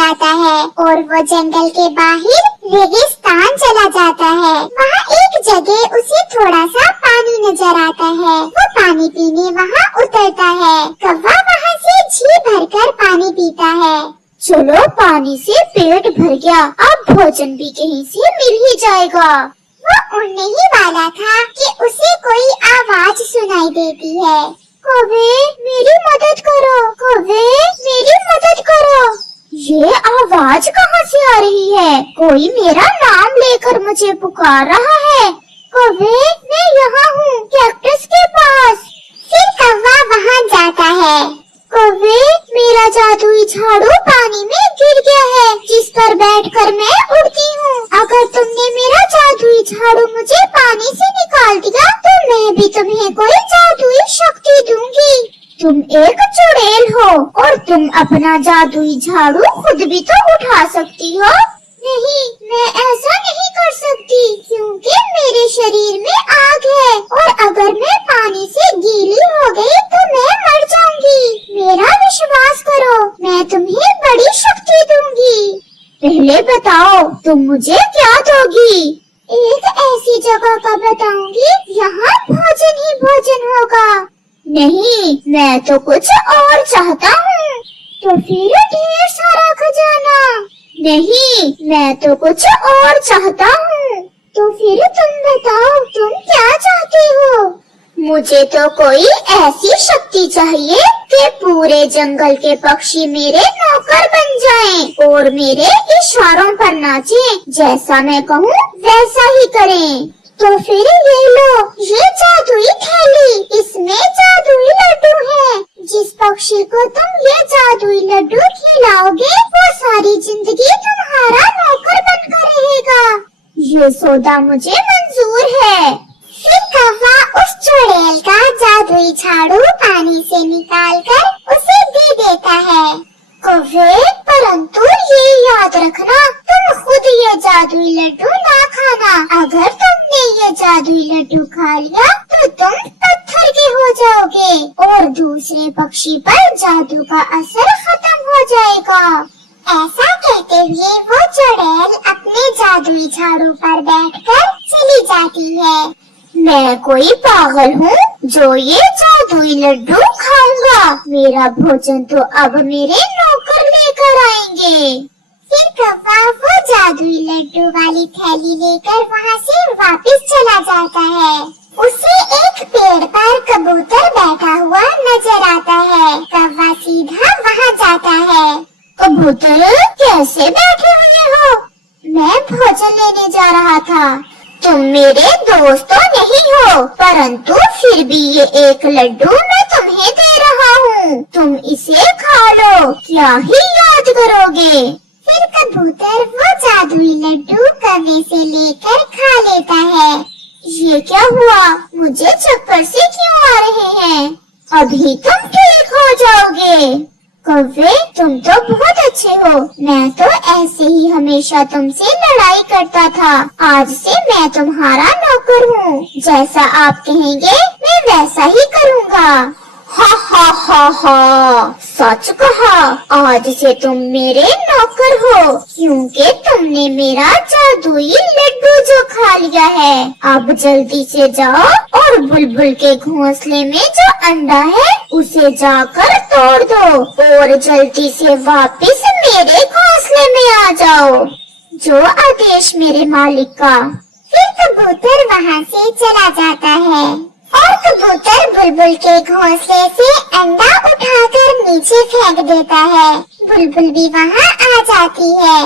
जाता है और वो जंगल के बाहर रेगिस्तान चला जाता है। वहाँ एक जगह उसे थोड़ा सा पानी नजर आता है। वो पानी पीने वहाँ उतरता है। कौवा वहाँ से जी भरकर पानी पीता है। चलो, पानी से पेट भर गया, अब भोजन भी कहीं से मिल ही जाएगा। वो उड़ने ही वाला था कि उसे कोई आवाज सुनाई देती है। कौवे, मेरी मदद करो, कौवे, मेरी मदद करो। ये आवाज कहाँ से आ रही है? कोई मेरा नाम लेकर मुझे पुकार रहा है। कौवे, मैं यहाँ हूँ, कैक्टस के पास। फिर कौवा वहाँ जाता है। कौवे, मेरा जादुई झाड़ू पानी में गिर गया है, जिस पर बैठकर मैं उड़ती हूँ। अगर तुमने मेरा जादुई झाड़ू मुझे पानी से निकाल दिया तो मैं भी तुम्हें कोई जादुई शक्ति दूंगी। तुम एक चुड़ैल हो और तुम अपना जादुई झाड़ू खुद भी तो उठा सकती हो। नहीं, मैं ऐसा नहीं कर सकती क्योंकि मेरे शरीर में आग है और अगर मैं पानी से गीली हो गई तो मैं मर जाऊंगी। मेरा विश्वास करो, मैं तुम्हें बड़ी शक्ति दूंगी। पहले बताओ, तुम मुझे क्या दोगी? एक ऐसी जगह का बताऊंगी यहाँ भोजन ही भोजन होगा। नहीं, मैं तो कुछ और चाहता हूँ। तो फिर ढेर सारा खजाना। नहीं, मैं तो कुछ और चाहता हूँ। तो फिर तुम बताओ, तुम क्या चाहते हो? मुझे तो कोई ऐसी शक्ति चाहिए कि पूरे जंगल के पक्षी मेरे नौकर बन जाएं और मेरे इशारों पर नाचें। जैसा मैं कहूँ वैसा ही करें। तो फिर ये लो, ये जादुई थैली, इसमें जादुई लड्डू है। जिस पक्षी को तुम ये जादुई लड्डू खिलाओगे वो सारी जिंदगी तुम्हारा नौकर बनकर रहेगा। ये सौदा मुझे मंजूर है। फिर कौवा उस चुड़ैल का जादुई झाड़ू पानी से निकालकर उसे दे देता है। कौवे, परंतु ये याद रखना, तुम खुद ये जादुई लड्डू ना खाना। अगर तुमने ये जादुई लड्डू खा लिया तो तुम पत्थर के हो जाओगे और दूसरे पक्षी पर जादू का असर खत्म हो जाएगा। ऐसा कहते हुए वो चुड़ैल अपने जादुई झाड़ू पर बैठकर चली जाती है। मैं कोई पागल हूँ जो ये जादुई लड्डू खाऊंगा। मेरा भोजन तो अब मेरे नौकर लेकर आएंगे। फिर कौवा वो जादुई लड्डू वाली थैली लेकर वहाँ से वापस चला जाता है। उसे एक पेड़ पर कबूतर बैठा हुआ नजर आता है। कौवा सीधा वहाँ जाता है। कबूतर, कैसे बैठे हुए हो? मैं भोजन लेने जा रहा था। तुम मेरे दोस्त तो नहीं हो, परंतु फिर भी ये एक लड्डू मैं तुम्हें दे रहा हूँ। तुम इसे खा लो, क्या ही याद करोगे। फिर कबूतर वो जादुई लड्डू गले से लेकर खा लेता है। ये क्या हुआ? मुझे चक्कर से क्यों आ रहे हैं? अभी तुम ठीक हो जाओगे। कौवे, तुम तो बहुत अच्छे हो। मैं तो ऐसे ही हमेशा तुमसे लड़ाई करता था। आज से मैं तुम्हारा नौकर हूँ। जैसा आप कहेंगे मैं वैसा ही करूँगा। हा हा हा हा, सच कहा। आज से तुम मेरे नौकर हो क्योंकि तुमने मेरा जादुई लड्डू जो खा लिया है। अब जल्दी से जाओ और बुलबुल के घोंसले में जो अंडा है उसे जाकर तोड़ दो और जल्दी से वापस मेरे घोंसले में आ जाओ। जो आदेश मेरे मालिक का। फिर कबूतर वहाँ से चला जाता है और कबूतर बुलबुल के घोंसले से अंडा उठाकर नीचे फेंक देता है। बुलबुल भी वहाँ आ जाती है।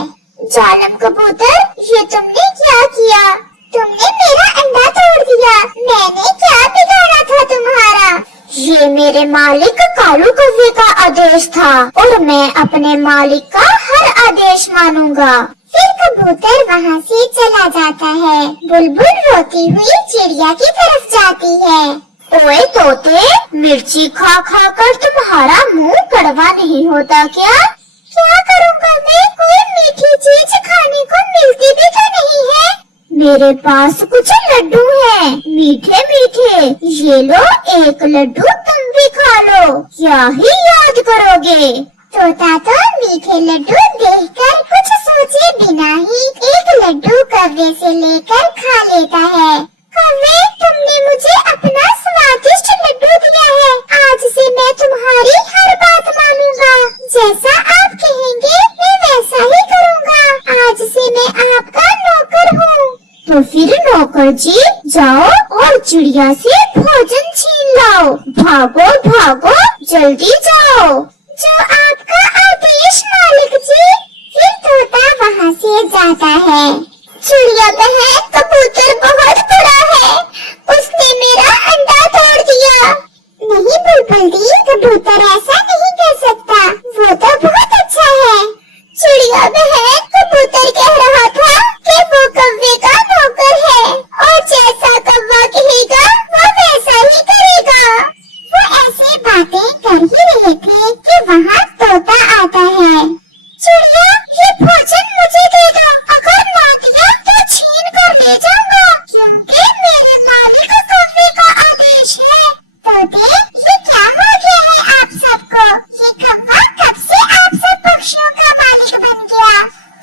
जालिम कबूतर, ये तुमने क्या किया? तुमने मेरा अंडा तोड़ दिया। मैंने क्या बिगाड़ा था तुम्हारा? ये मेरे मालिक कालू कौवे का आदेश था और मैं अपने मालिक का हर आदेश मानूंगा। फिर कबूतर वहाँ से चला जाता है। बुलबुल रोती हुई चिड़िया की तरफ जाती है। ओए तोते, मिर्ची खा खा कर तुम्हारा मुंह कड़वा नहीं होता क्या? क्या करूँगा मैं? कोई मीठी चीज खाने को मिलती भी तो नहीं है। मेरे पास कुछ लड्डू हैं, मीठे मीठे। ये लो, एक लड्डू तुम भी खा लो, क्या ही याद करोगे। तोता तो मीठे लड्डू देखकर कुछ सोचे बिना ही एक लड्डू कौवे से लेकर खा लेता है। कौवे, तुमने मुझे अपना स्वादिष्ट लड्डू दिया है। आज से मैं तुम्हारी हर बात मानूंगा। जैसा आप कहेंगे मैं वैसा ही करूँगा। आज से मैं आपका नौकर हूँ। तो फिर नौकर जी, जाओ और चिड़िया से भोजन छीन लाओ। भागो भागो, जल्दी जाओ। जो आपका आदेश मालिक जी। फिर तोता वहाँ से जाता है। चिड़िया बहन, कबूतर बहुत बड़ा है, उसने मेरा अंडा तोड़ दिया। नहीं बुलबुल दी, कबूतर ऐसा नहीं कर सकता, वो तो बहुत अच्छा है। चिड़िया बहन, कबूतर कह रहा था कि वो कौवे का नौकर है और जैसा कौवा कहेगा वो वैसा ही करेगा। वो ऐसी बातें कर ही रहे थे कि वहाँ तोता आता है। चिड़िया, ये भोजन मुझे दे दो, अगर ना दिया तो छीन कर ले जाऊंगा, क्योंकि मेरे मालिक कौवे का आदेश है। तोते, ये क्या हो गया है आप सबको? ये कौवा कब से आप सब पक्षियों का मालिक बन गया?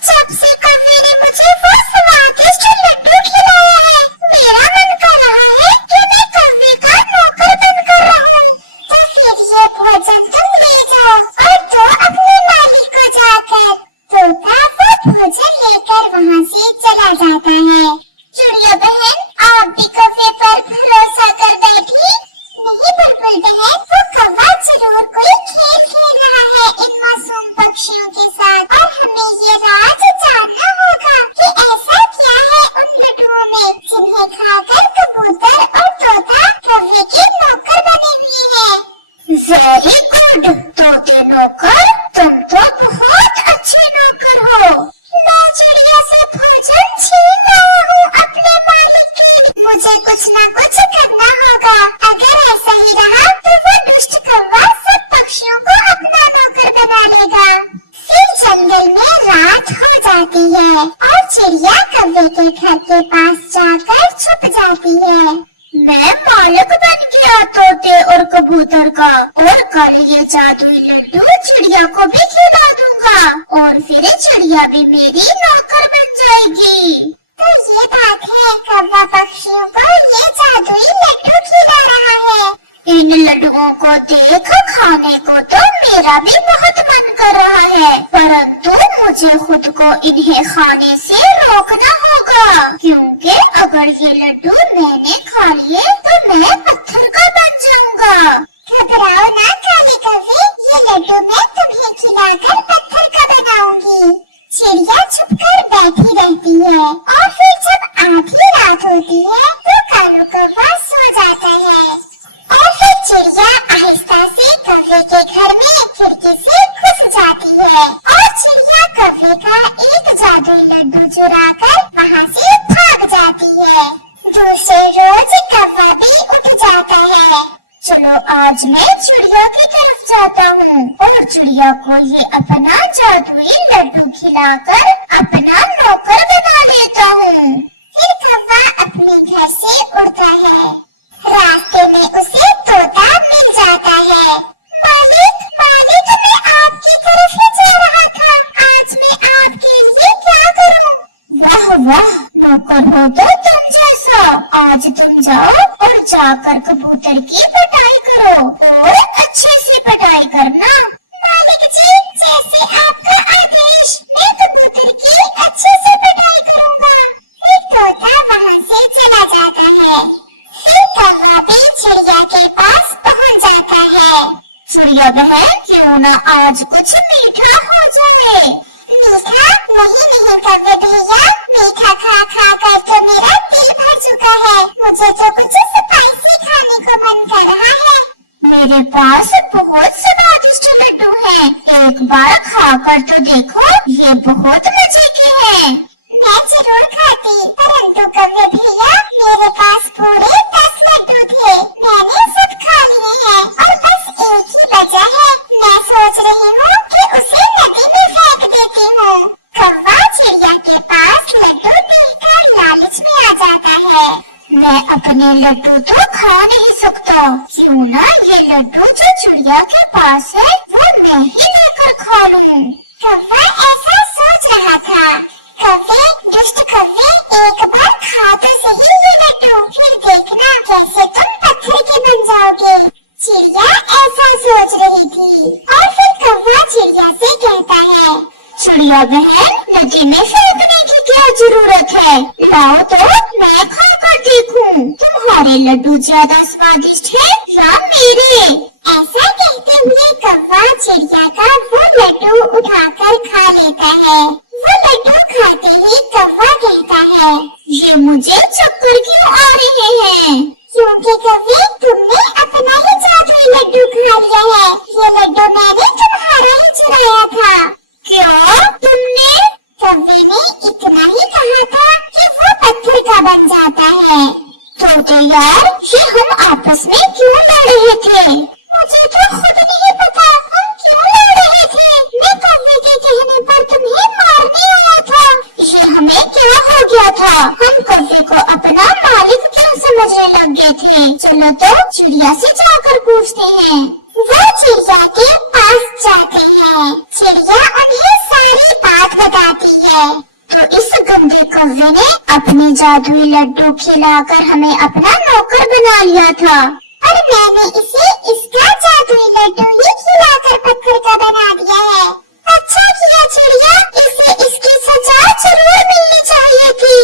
जब से कौवे ने मुझे वो स्वादिष्ट लड्डू खिलाया है, मेरा मन कर रहा है कि मैं कौवे का नौकर बनकर रहूं। तो फिर ये भोजन तुम ले जाओ और दो अपने मालिक को जाकर। तोता वो भोजन लेकर वहाँ से चला जाता है। चिड़िया बहन, आप भी कौवे पर भरोसा कर बैठी? नहीं बुलबुल बहन, वो कौवा जरूर कोई खेल खेल रहा है इन मासूम पक्षियों के साथ, और हमें ये राज जानना होगा कि ऐसा क्या है उन लड्डुओं में जिन्हें खाकर कबूतर और तोता कौवे के नौकर बने हुए हैं। वेरी गुड तोते नौकर, तुम तो बहुत अच्छे नौकर हो। मैं चिड़िया से भोजन छीन लाया हूँ अपने मालिक की। मुझे कुछ न कुछ करना होगा। अगर ऐसा ही रहा तो वो दुष्ट कौवा सब पक्षियों को अपना नौकर बना लेगा। फिर जंगल में रात हो जाती है और चिड़िया कौवे के घर के पास जाकर छुप जाती है। मैं मालिक बन गया तोते और कबूतर का, और कल ये जादुई लड्डू चिड़िया को भी खिला दूंगा और फिर चिड़िया भी मेरी नौकर बन जाएगी। तो ये बात है, कौवा पक्षियों को ये जादुई लड्डू खिला रहा है। इन लड्डुओं को देख खाने को तो मेरा भी बहुत मन कर रहा है, परंतु मुझे खुद को इन्हें खाने से रोकना होगा, क्योंकि अगर ये लड्डू मैंने खा लिए तो मैं पत्थर का बन जाऊंगा। घबराओ ना काले कौवे, ये लड्डू मैं तुम्हें खिलाकर पत्थर का बनाऊंगी। चिड़िया छुपकर बैठी रहती है और फिर जब आधी रात होती है तो कालू कौवा सो जाता है और फिर चिड़िया आहिस्ता से कौवे के घर में एक खिड़की से घुस जाती है और चिड़िया कौवे का एक जादुई लड्डू चुराकर वहाँ से भाग जाती है। दूसरे रोज कौवा भी उठ जाता है। चलो आज मैं चिड़िया की तरफ जाता हूँ और चिड़िया को ये अपना जादुई लड्डू खिलाकर अपना नौकर बना लेता हूँ। फिर कौवा अपने घर से उड़ता है। रास्ते में उसे तोता मिल जाता है। मालिक, मालिक, मैं आपकी तरफ ही जा रहा था। आज मैं आपके लिए क्या करूँ? वाह वाह, नौकर हो तो तुम जैसा। आज तुम जाओ और जाकर कबूतर की पिटाई करो और अच्छे से पिटाई करना। मालिक जी, जैसे आपका आदेश, मैं कबूतर की अच्छे से पिटाई करूँगा। फिर तोता वहाँ से चला जाता है। फिर कौवा भी चिड़िया के पास पहुँच जाता है। चिड़िया बहन, क्यों ना आज कुछ मीठा हो जाए? मीठा? नहीं कौवे भैया, मीठा खा खा कर तो मेरा दिल भर चुका है। मुझे तो कुछ स्पाइसी खाने को मन कर रहा है। मेरे पास बहुत स्वादिष्ट लड्डू हैं, एक बार खाकर तो देखो, ये बहुत मजे के हैं। मैं जरूर खाती, परंतु कौवे भैया, मेरे पास पूरे 10 लड्डू थे। मैंने सब खा लिए हैं और बस एक ही बचा है। मैं सोच रही हूँ कि उसे नदी में फेंक देती हूँ। कौवा चिड़िया के पास लड्डू देखकर लालच में आ जाता है। मैं अपने लड्डू तो खा नहीं सकता, क्यों ना ये लड्डू जो चिड़िया के पास है वो मैं ही लेकर चिड़िया बहन, नदी में फेंकने की क्या जरूरत है? लाओ तो मैं खाकर देखूं। तुम्हारे लड्डू ज्यादा स्वादिष्ट है या मेरे? ऐसा कहते हुए कौवा चिड़िया का वो लड्डू उठाकर खा लेता है। वो लड्डू खाते ही कौवा कहता है, ये मुझे चक्कर क्यों आ रहे हैं? क्योंकि कौवे तुमने अपना ही जादुई लड्डू खा लिया है। ये लड्डू मैंने तुम्हारा ही चुराया था। क्या तुमने? कौवे ने इतना ही कहा था कि वो पत्थर का बन जाता है। तो यार, ये हम आपस में क्यों लड़ रहे थे? मुझे तो खुद नहीं पता हम क्यों लड़ रहे थे। मैं कौवे के कहने पर तुम्हें मारने आया था। ये हमें क्या हो गया था? हम कौवे को अपना मालिक क्यों समझने लग गए थे? चलो तो चिड़िया से जाकर पूछते हैं। वो चिड़िया के पास जाते हैं। चिड़िया उन्हें सारी बात बताती है। तो इस गंदे कौवे ने अपने जादुई लड्डू खिलाकर हमें अपना नौकर बना लिया था। और मैंने इसे इसका जादुई लड्डू ही खिलाकर पत्थर का बना दिया है। अच्छा किया चिड़िया, इसे इसकी सजा जरूर मिलनी चाहिए थी।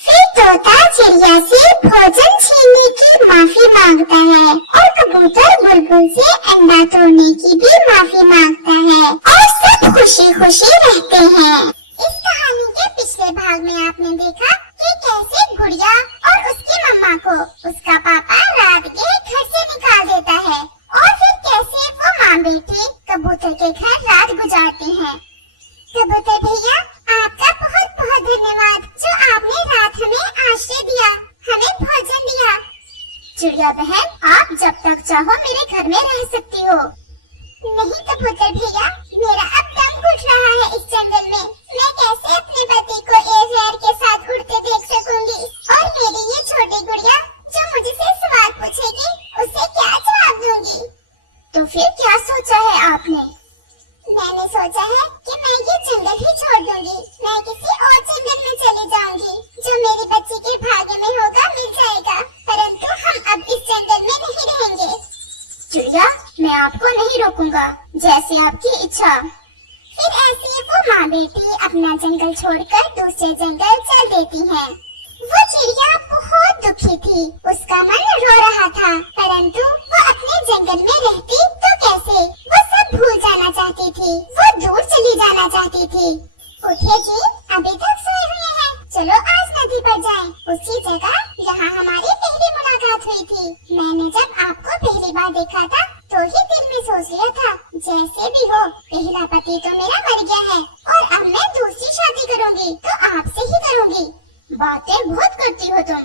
फिर तोता चिड़िया से भोजन छीनने की माफी मांगता है और कबूतर बुलबुल से अंडा तोड़ने की भी माफी मांगता है और सब खुशी खुशी रहते हैं। इस कहानी के पिछले भाग में आपने देखा कि कैसे गुड़िया और उसकी मम्मा को उसका पापा रात के घर से निकाल देता है और फिर कैसे वो माँ बेटी कबूतर के घर रात गुजारते हैं। कबूतर भैया, आपका बहुत बहुत धन्यवाद जो आपने रात हमें आश्रय दिया, हमें भोजन दिया। चिड़िया बहन, आप जब तक चाहो मेरे घर में रह सकती हो। नहीं कबूतर भैया, मेरा अब दम घुट रहा है इस जंगल में। मैं कैसे अपने पति को एयर के साथ उड़ते देख सकूंगी? और मेरी ये छोटी गुड़िया जो मुझसे सवाल पूछेगी उसे क्या जवाब दूंगी? तो फिर क्या सोचा है आपने? मैंने सोचा है कि मैं ये जंगल ही छोड़ दूंगी। मैं किसी और जंगल में चली जाऊंगी। जो मेरी बच्ची के भाग्य में होगा मिल जाएगा, परंतु हम अब इस जंगल में नहीं रहेंगे। चिड़िया, मैं आपको नहीं रोकूंगा, जैसे आपकी इच्छा। फिर ऐसी वो माँ बेटी अपना जंगल छोड़कर दूसरे जंगल चल देती हैं। वो चिड़िया बहुत दुखी थी, उसका मन रो रहा था, परंतु वो अपने जंगल में रहती तो कैसे? वो सब भूल जाना चाहती थी, वो दूर चली जाना चाहती थी। उठे जी, अभी तक सोए हुए हैं, चलो आज नदी पर जाएं, उसी जगह जहाँ हमारी पहली मुलाकात हुई थी। मैंने जब आपको पहली बार देखा था तो ही दिल में सोच लिया था, जैसे भी हो पहला पति तो मेरा मर गया है और अब मैं दूसरी शादी करूंगी तो आपसे ही करूंगी। बातें बहुत करती हो तुम।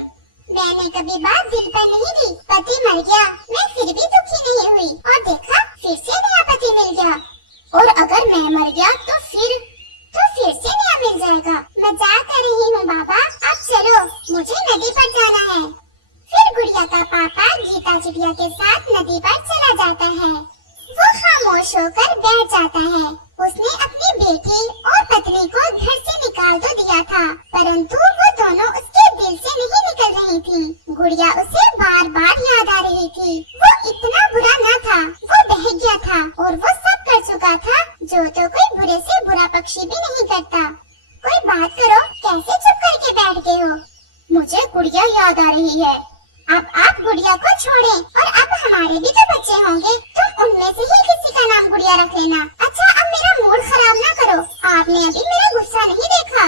मैंने कभी बात दिल पर नहीं ली। पति मर गया, मैं फिर भी दुखी नहीं हुई और देखा फिर से नया पति मिल गया। और अगर मैं मर गया तो फिर से नया मिल जाएगा। मजाक कर रही हूँ बाबा, अब चलो मुझे नदी पर जाना है। फिर गुड़िया का पापा गीता चिड़िया के साथ नदी पर चला जाता है। वो खामोश होकर बैठ जाता है। उसने अपनी बेटी और पत्नी को घर से निकाल तो दिया था, परंतु वो दोनों उसके दिल से नहीं निकल रही थी। गुड़िया उसे बार बार याद आ रही थी। वो इतना बुरा न था, वो बह गया था और वो सब कर चुका था जो तो कोई बुरे से बुरा पक्षी भी नहीं करता। कोई बात करो, कैसे चुप करके बैठ गए हो? मुझे गुड़िया याद आ रही है। अब आप गुड़िया को छोड़ें और अब हमारे भी तो बच्चे होंगे, तुम उनमें से ही किसी का नाम गुड़िया रख लेना। अच्छा अब मेरा मूड खराब ना करो, आपने अभी मेरा गुस्सा नहीं देखा।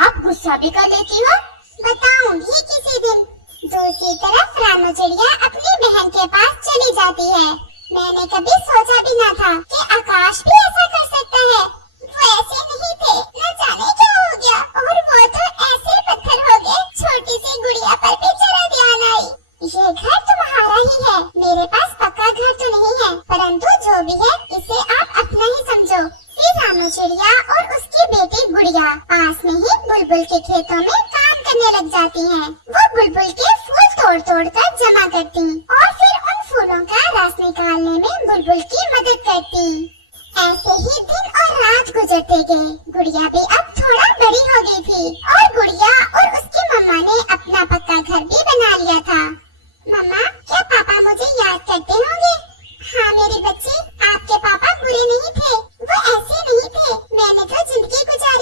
आप गुस्सा भी कर देती हो? बताऊंगी किसी दिन। दूसरी तरफ रानू चिड़िया अपनी बहन के पास चली जाती है। मैंने कभी सोचा भी न था कि आकाश भी ऐसा कर सकता है। वो ऐसे नहीं थे, न जाने क्या हो गया, और वो तो ऐसे पत्थर हो गए, छोटी सी गुड़िया पर भी चला ध्यान आई। ये घर तुम्हारा ही है, मेरे पास पक्का घर तो नहीं है, परंतु जो भी है इसे आप अपना ही समझो। फिर रानू चिड़िया और उसकी बेटी गुड़िया पास में ही बुलबुल के खेतों में काम करने लग जाती हैं। वो बुलबुल के फूल तोड़ तोड़ कर जमा करती और फिर उन फूलों का रस निकालने में बुलबुल की मदद करती। ऐसे ही दिन और रात गुजरते गए। गुड़िया भी अब थोड़ा बड़ी हो गई थी और गुड़िया और उसकी मम्मा ने अपना पक्का घर भी बना लिया था। मम्मा, क्या पापा मुझे याद करते होंगे? हाँ मेरी बच्ची, आपके पापा बुरे नहीं थे, वो ऐसे नहीं थे। मैंने तो जिंदगी गुजारी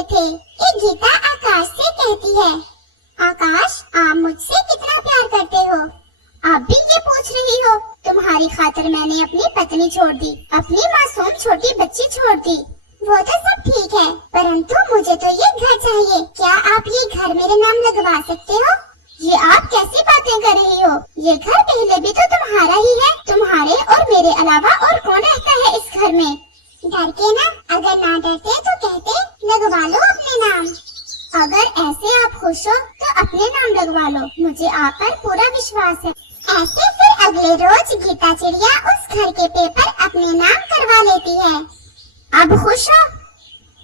रहे थे कि गीता आकाश से कहती है, आकाश आप मुझसे कितना प्यार करते हो? आप भी ये पूछ रही हो? तुम्हारी खातिर मैंने अपनी पत्नी छोड़ दी, अपनी मासूम छोटी बच्ची छोड़ दी। वो तो सब ठीक है, परंतु मुझे तो ये घर चाहिए। क्या आप ये घर मेरे नाम लगवा सकते हो? ये आप कैसी बातें कर रही हो? ये घर पहले भी तो तुम्हारा ही है। तुम्हारे और मेरे अलावा और कौन रहता है इस घर में? डर के ना? अगर ना डरते तो कहते लगवा लो अपने नाम। अगर ऐसे आप खुश हो तो अपने नाम लगवा लो, मुझे आप पर पूरा विश्वास है। ऐसे फिर अगले रोज गीता चिड़िया उस घर के पेपर अपने नाम करवा लेती है। अब खुश हो?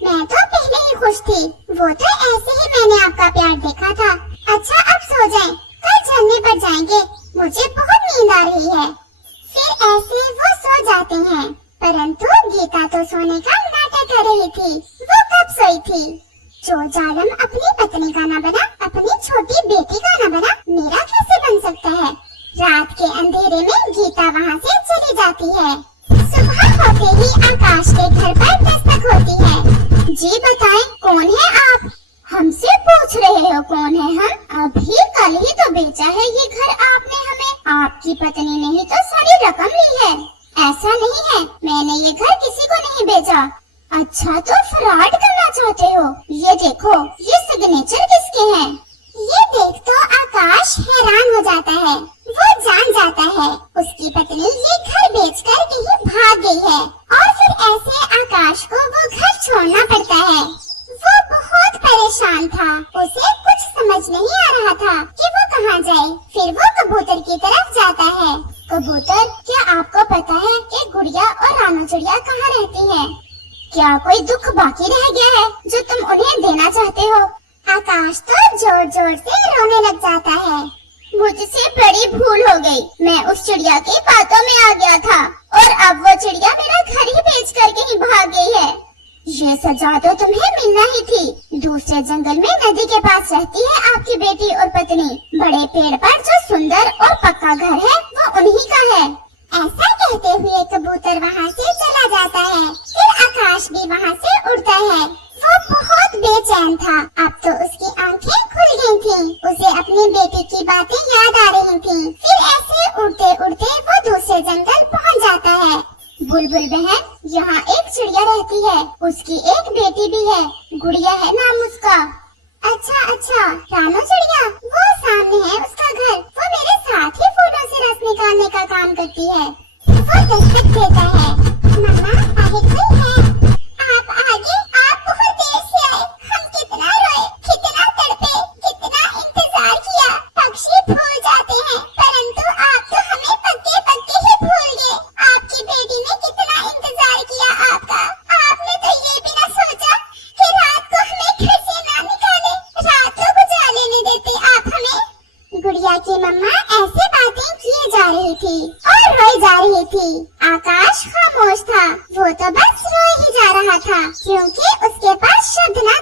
मैं तो पहले ही खुश थी, वो तो ऐसे ही मैंने आपका प्यार देखा था। अच्छा अब सो जाएं, कल झरने पर जाएंगे, मुझे बहुत नींद आ रही है। फिर ऐसे वो सो जाते हैं, परंतु गीता तो सोने का नाटक कर रही थी। वो कब सोई थी? जो जालम अपनी पत्नी का न बना, अपनी छोटी बेटी का न बना, मेरा कैसे बन सकता है? रात के अंधेरे में गीता वहाँ से चली जाती है। सुबह होते ही आकाश के घर पर दस्तक होती है। जी बताएं, कौन है आप? हमसे पूछ रहे हो कौन है हम? अभी कल ही तो बेचा है ये घर आपने हमें। आपकी पत्नी ने ही तो सारी रकम ली है। ऐसा नहीं है, मैंने ये घर किसी को नहीं बेचा। अच्छा तो फ्रॉड करना चाहते हो? ये देखो, ये सिग्नेचर किसके हैं? ये देख तो आकाश हैरान हो जाता है। वो जान जाता है उसकी पत्नी ये घर बेचकर कहीं भाग गई है और फिर ऐसे आकाश को वो घर छोड़ना पड़ता है। वो बहुत परेशान था, उसे कुछ समझ नहीं आ रहा था कि वो कहाँ जाए। फिर वो कबूतर की तरफ जाता है। कबूतर, क्या आपको पता है कि गुड़िया और रानू चिड़िया कहाँ रहती है? क्या कोई दुख बाकी रह गया है जो तुम उन्हें देना चाहते हो? आकाश तो जोर जोर से रोने लग जाता है। मुझसे बड़ी भूल हो गई, मैं उस चिड़िया की बातों में आ गया था और अब वो चिड़िया मेरा घर ही बेच कर कहीं भाग गई है। ये सजा तो तुम्हें मिलना ही थी। दूसरे जंगल में नदी के पास रहती है आपकी बेटी और पत्नी। बड़े पेड़ पर जो सुंदर और पक्का घर है वो उन्हीं का है। ऐसा कहते हुए कबूतर वहाँ से चला जाता है। फिर आकाश भी वहाँ से उड़ता है। वो बहुत बेचैन था, अब तो उसकी आंखें खुल गई थीं। उसे अपनी बेटी की बातें याद आ रही थीं। फिर ऐसे उड़ते उड़ते वो दूसरे जंगल पहुँच जाता है। बुलबुल बहन, यहाँ एक चिड़िया रहती है, उसकी एक बेटी भी है, गुड़िया है नाम उसका। अच्छा, रानू चिड़िया, वो सामने है उसका घर। वो मेरे साथ ही फूलों से रस निकालने का काम करती है। वो दस्तक देता है। मम्मा, आगे कोई है? आप आगे, आप बहुत देर से आए। हम कितना रोए, कितना तड़पे, कितना इंतजार किया। पक्षी भूल जाते हैं, परंतु आप तो हमें पक्के पक्के ही भूल गए। आपकी बेटी ने कितना इंतजार किया आपका। आपने तो ये भी न सोचा कि रात को हमें घर से ना निकाले, रात को गुजार लेने देते आप हमें। गुड़िया की मम्मा ऐसे बातें किए जा रही थी और रोई जा रही थी। आकाश खामोश था, वो तो बस रोए ही जा रहा था क्योंकि उसके पास शब्द न